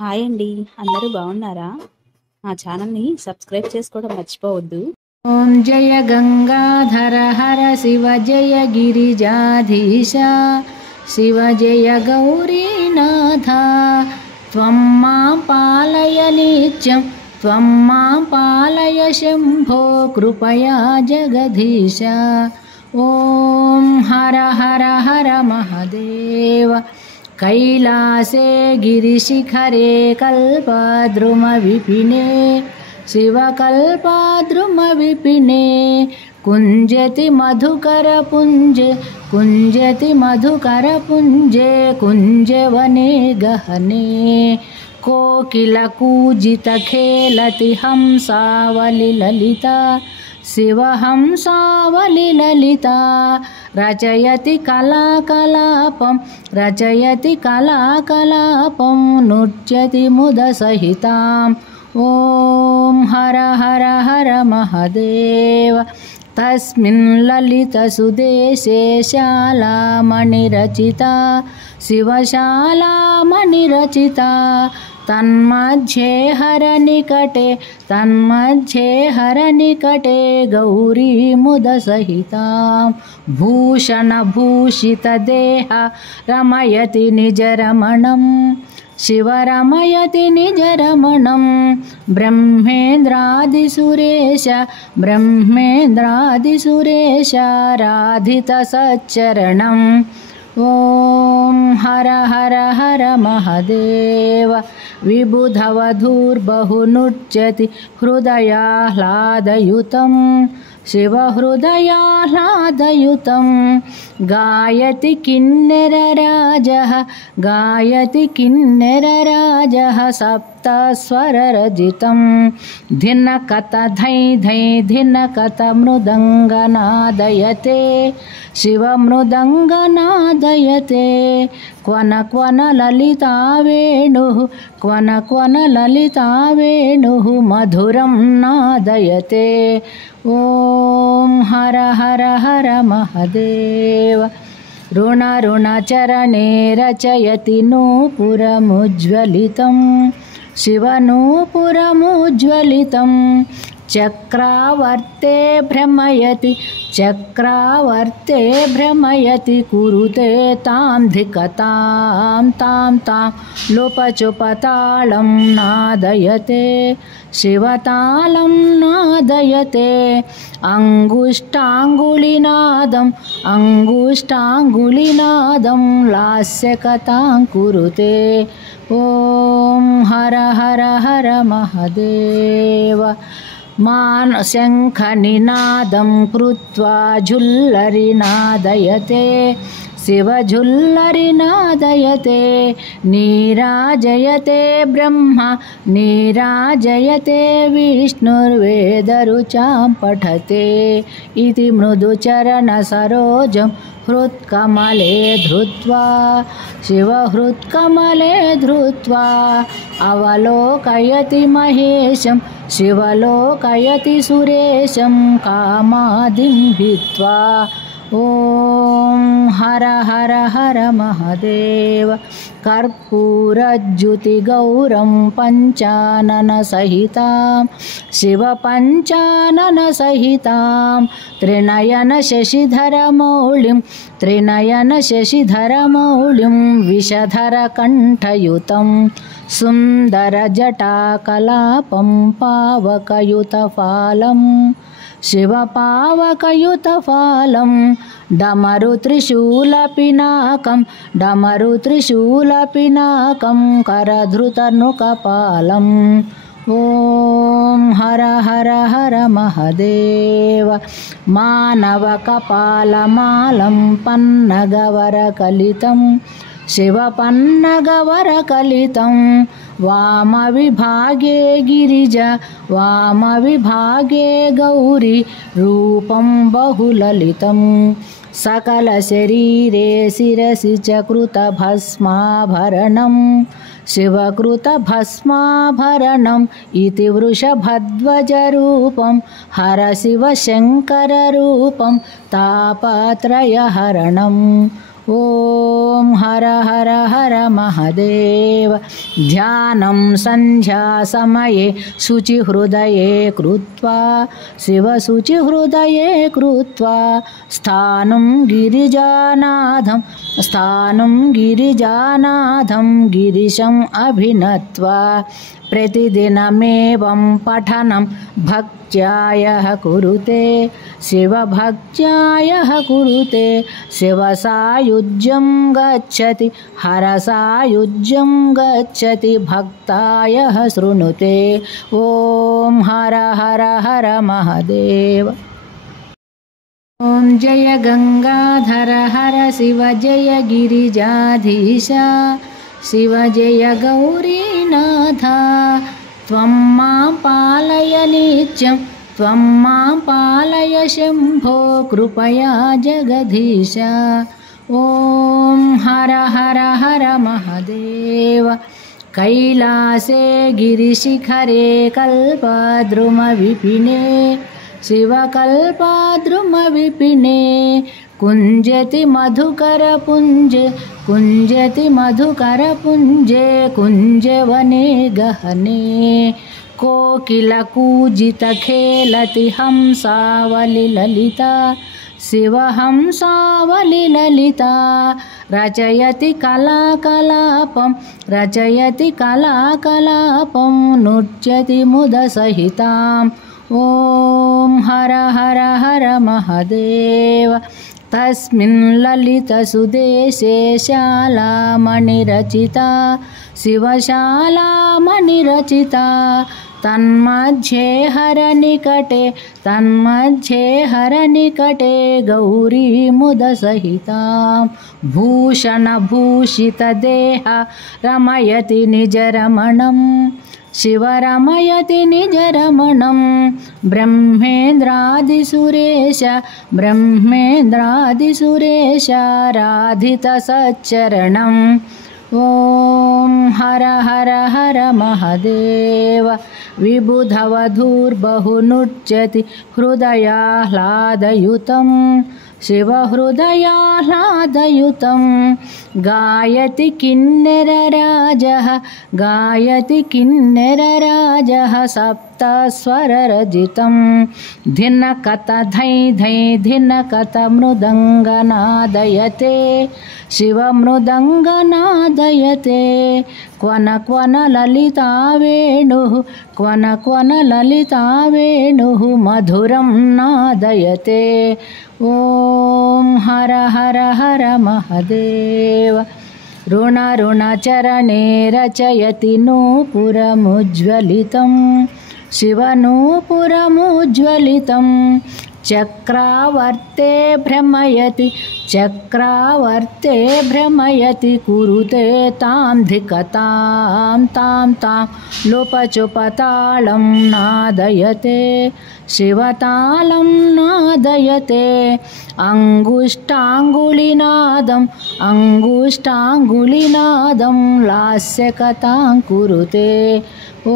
Hi అండి. అందరూ బాగున్నారా? మా ఛానల్‌ని సబ్స్క్రైబ్ చేసుకోవడం మర్చిపోవద్దు. ఓం జయ గంగాధర హర శివ జయ గిరిజాధీశ శివ జయ గౌరీనాథ త్వం మాం పాలయ నిత్యం త్వం మాం పాలయ శంభో కృపయా జగదీశ. ఓం హర హర హర మహదేవ. कैलासे गिरिशिखरे कल्पद्रुमविपिने शिवकल्पद्रुमविपिने कुञ्जति मधुकरपुञ्जे कुञ्जति मधुकरपुञ्जे कुञ्जवने गहने कोकिलकूजितखेलति हंसावलिललिता शिवहंसावलिललिता रचयति कलाकलापं नृत्यति मुदसहितां. ॐ हर हर हर महदेव. तस्मिन् ललितसुदेशे शालामणिरचिता शिवशालामणिरचिता तन्मध्ये हरनिकटे गौरी मुदसहितां. भूषणभूषितदेह रमयति निजरमणं शिवरमयति निजरमणं. ब्रह्मेन्द्रादिसुरेश ॐ हर हर हर महदेव. विबुधवधूर्बहुनृत्यति हृदयाह्लादयुतं शिवहृदयाह्लादयुतं. गायति किन्नरराजः सप्तस्वररजितं. धिनकत धै धै धिनकत मृदङ्गनादयते शिवमृदङ्गनादयते. क्वन क्वन ललिता वेणुः मधुरं नादयते. ॐ हर हर हर महदेव. ऋणचरणे रचयति नूपुरमुज्ज्वलितं शिवनूपुरमुज्ज्वलितं. चक्रावर्ते भ्रमयति कुरुते तां धिकतां तां लोपचुपतालं नादयते शिवतालं नादयते. अङ्गुष्ठाङ्गुलिनादं लास्यकथां कुरुते. ॐ हर हर हर महदेव. शङ्खनिनादं कृत्वा झुल्लरिनादयते शिवझुल्लरिनादयते. नीराजयते ब्रह्मा नीराजयते विष्णुर्वेदरुचां पठते इति मृदुचरणसरोजं हृत्कमले धृत्वा शिवहृत्कमले धृत्वा. अवलोकयति महेशं शिवलोकयति सुरेशं कामादिं हित्वा. ॐ हर हर हर महदेव. कर्पूरज्युतिगौरं पञ्चाननसहितां शिवपञ्चाननसहितां. त्रिनयनशशिधरमौलिं विषधरकण्ठयुतं. सुन्दरजटाकलापं पावकयुतफालं शिवपावकयुतफालं. डमरुत्रिशूलपिनाकं करधृतनुकपालम्. ॐ हर हर हर महदेव. मानवकपालमालं पन्नगवरकलितं शिवपन्नगवरकलितं. वामविभागे गिरिजा वामविभागे गौरी रूपं बहुललितं. सकलशरीरे शिरसि च कृतभस्माभरणं शिवकृतभस्माभरणम् इति वृषभध्वजरूपं हरशिवशङ्कररूपं तापत्रयहरणम्. ॐ हर हर हर महादेव। ध्यानं सन्ध्यासमये शुचिहृदये कृत्वा शिवशुचिहृदये कृत्वा स्थानं गिरिजानाथं गिरिशम् अभिनत्वा प्रतिदिनमेवं पठनं भक्त्यायः कुरुते शिवभक्त्यायः कुरुते। शिवसायुज्यं गच्छति हरसायुज्यं गच्छति भक्तायः शृणुते। ॐ हर हर हर महादेव। ॐ जय गंगाधर हर शिव जय गिरिजाधीश शिव जय गौरीनाथ। त्वं मां पालय नित्यं त्वं मां पालय शम्भो कृपया जगदीश। ॐ हर हर हर महादेव। कैलासे गिरिशिखरे कल्पद्रुमविपिने शिवकल्पद्रुमविपिने कुञ्जति मधुकरपुञ्जे कुञ्जवने गहने। कोकिलकूजितखेलति हंसावलिललिता शिवहंसावलिललिता। रचयति कलाकलापं नृत्यति मुदसहिताम्। ॐ हर हर हर महादेव। तस्मिन् ललितसुदेशे शालामणिरचिता शिवशालामणिरचिता। तन्मध्ये हरनिकटे गौरी मुदसहितां। भूषणभूषितदेह रमयति निजरमणं शिवरमयति निजरमणं। ब्रह्मेन्द्रादिसुरेश ॐ हर हर हर महादेव। विबुधवधूर्बहुनृत्यति हृदयाह्लादयुतं शिवहृदयाह्लादयुतं। गायति किन्नरराजः सप्तस्वररजितं। धिनकत धै धै धिनकत मृदङ्गनादयते शिवमृदङ्गनादयते। क्वन ललिता वेणुः मधुरं नादयते। ॐ हर हर हर महादेव। ऋणचरणे रचयति नूपुरमुज्ज्वलितं शिवनूपुरमुज्ज्वलितं। चक्रावर्ते भ्रमयति कुरुते तां धिकतां तां लोपचुपतालं नादयते शिवतालं नादयते। अङ्गुष्ठाङ्गुलिनादं लास्यकथां कुरुते। ॐ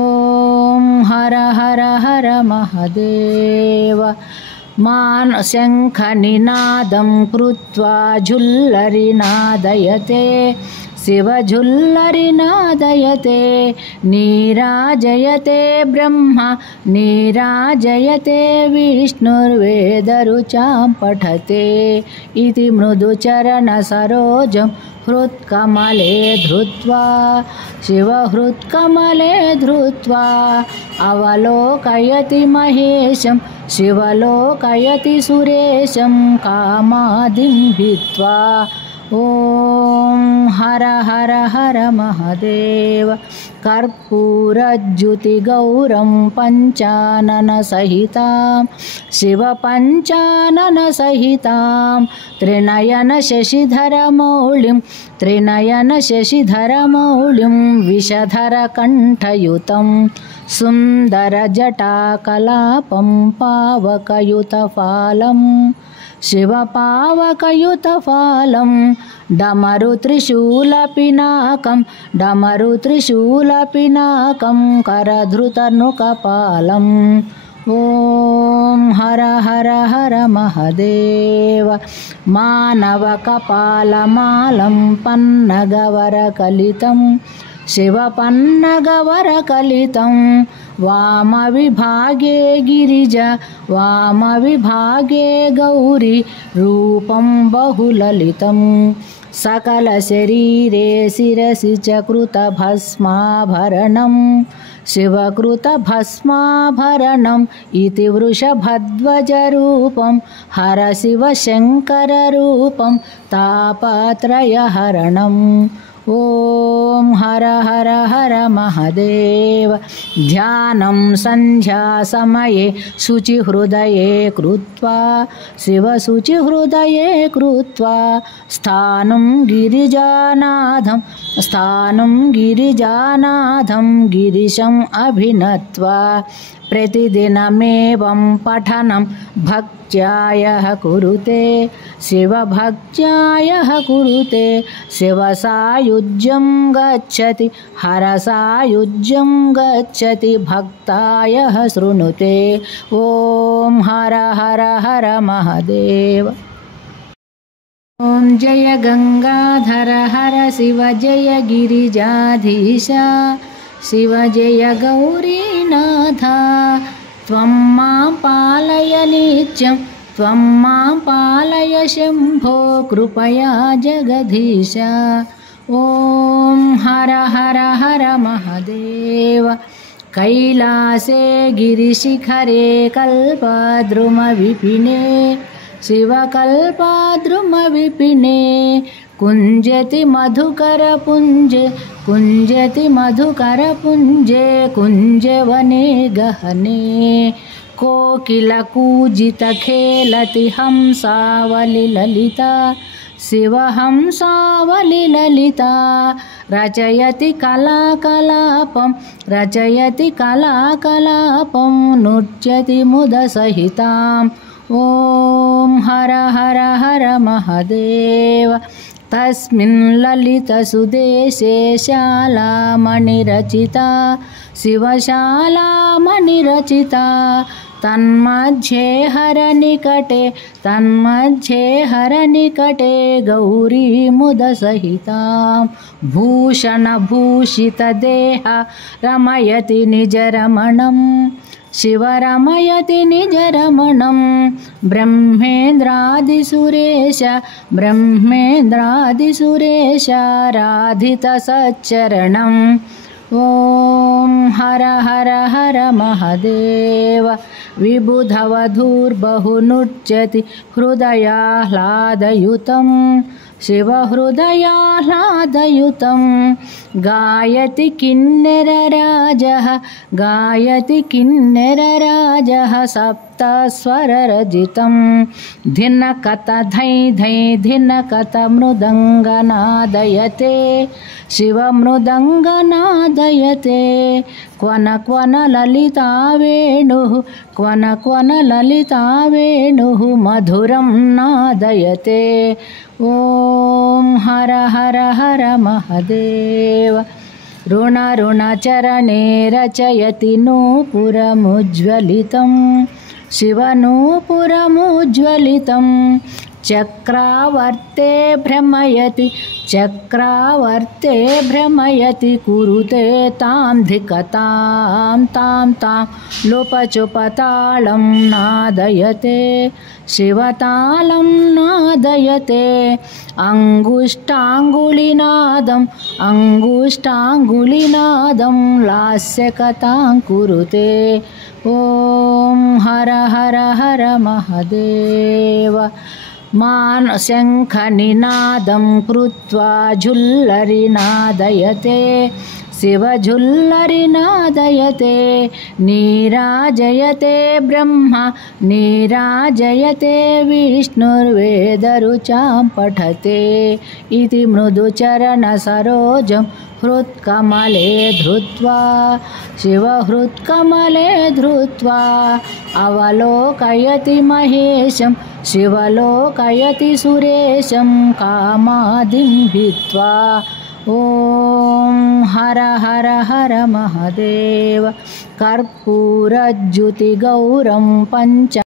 हर हर हर महादेव। शङ्खनिनादं कृत्वा झुल्लरिनादयते शिवझुल्लरिनादयते। नीराजयते ब्रह्मा नीराजयते विष्णुर्वेदरुचां पठते। इति मृदुचरणसरोजं हृत्कमले धृत्वा शिवहृत्कमले धृत्वा। अवलोकयति महेशं शिवलोकयति सुरेशं कामादिं भित्त्वा। ॐ हर हर हर महादेव। कर्पूरज्युतिगौरं पञ्चाननसहितां शिवपञ्चाननसहितां। त्रिनयनशशिधरमौलिं विषधरकण्ठयुतं। सुन्दरजटाकलापं पावकयुतफालं शिवपावकयुतफालं। डमरुत्रिशूलपिनाकं करधृतनुकपालं। ॐ हर हर हर महदेव मानवकपालमालं पन्नगवरकलितं शिवपन्नगवरकलितं वामविभागे गिरिजा वामविभागे गौरी रूपं बहुललितं सकलशरीरे शिरसि च कृतभस्माभरणं शिवकृतभस्माभरणम् इति वृषभध्वजरूपं हर शिवशङ्कररूपं तापत्रयहरणम् ॐ हर हर हर महदेव ध्यानं सन्ध्यासमये शुचिहृदये कृत्वा शिवशुचिहृदये कृत्वा स्थानं गिरिजानाथं गिरिशम् अभिनत्वा प्रतिदिनमेवं पठनं भक्त्यायः कुरुते शिवभक्त्यायः कुरुते शिवसायुज्यं गच्छति हरसायुज्यं गच्छति भक्तायः शृणुते ॐ हर हर हर महदेव ॐ जय गंगाधर हर शिव जय गिरिजाधीशा शिव जय गौरीनाथ त्वं मां पालय नित्यं त्वं मां पालय शम्भो कृपया जगदीश ॐ हर हर हर महदेव कैलासे गिरिशिखरे कल्पद्रुमविपिने शिवकल्पद्रुमविपिने कुञ्जति मधुकरपुञ्जे कुञ्जवने गहने कोकिलकूजितखेलति हंसावलिललिता शिवहंसावलिललिता रचयति कलाकलापं नृत्यति मुदसहितां ॐ हर हर हर महदेव तस्मिन् ललितसुदेशे शालामणिरचिता शिवशालामणिरचिता तन्मध्ये हरनिकटे गौरी मुदसहितां भूषणभूषितदेहा रमयति निजरमणं शिवरमयति निजरमणं ब्रह्मेन्द्रादिसुरेश राधितसच्चरणम् ॐ हर हर हर महदेव विबुधवधूर्बहुनृत्यति हृदयाह्लादयुतं शिवहृदयाह्लादयुतं गायति किन्नरराजः सप्तस्वररजितं धिनकत धै धै धिनकत मृदङ्गनादयते शिवमृदङ्गनादयते क्वन क्वन ललिता वेणुः मधुरं नादयते ॐ हर हर हर महदेव ऋणचरणे रचयति नूपुरमुज्ज्वलितं शिवनूपुरमुज्ज्वलितं चक्रावर्ते भ्रमयति कुरुते तां धिकतां तां लुपचुपतालं नादयते शिवतालं नादयते अङ्गुष्टाङ्गुलिनादं लास्यकथां कुरुते ॐ हर हर हर महदेव शङ्खनिनादं कृत्वा झुल्लरिनादयते शिवझुल्लरिनादयते नीराजयते ब्रह्मा नीराजयते विष्णुर्वेदरुचां पठते इति मृदुचरणसरोजं हृत्कमले धृत्वा शिवहृत्कमले धृत्वा अवलोकयति महेशं शिवलोकयति सुरेशं कामादिं हित्वा ॐ हर हर हर महादेव कर्पूरज्युतिगौरं पञ्च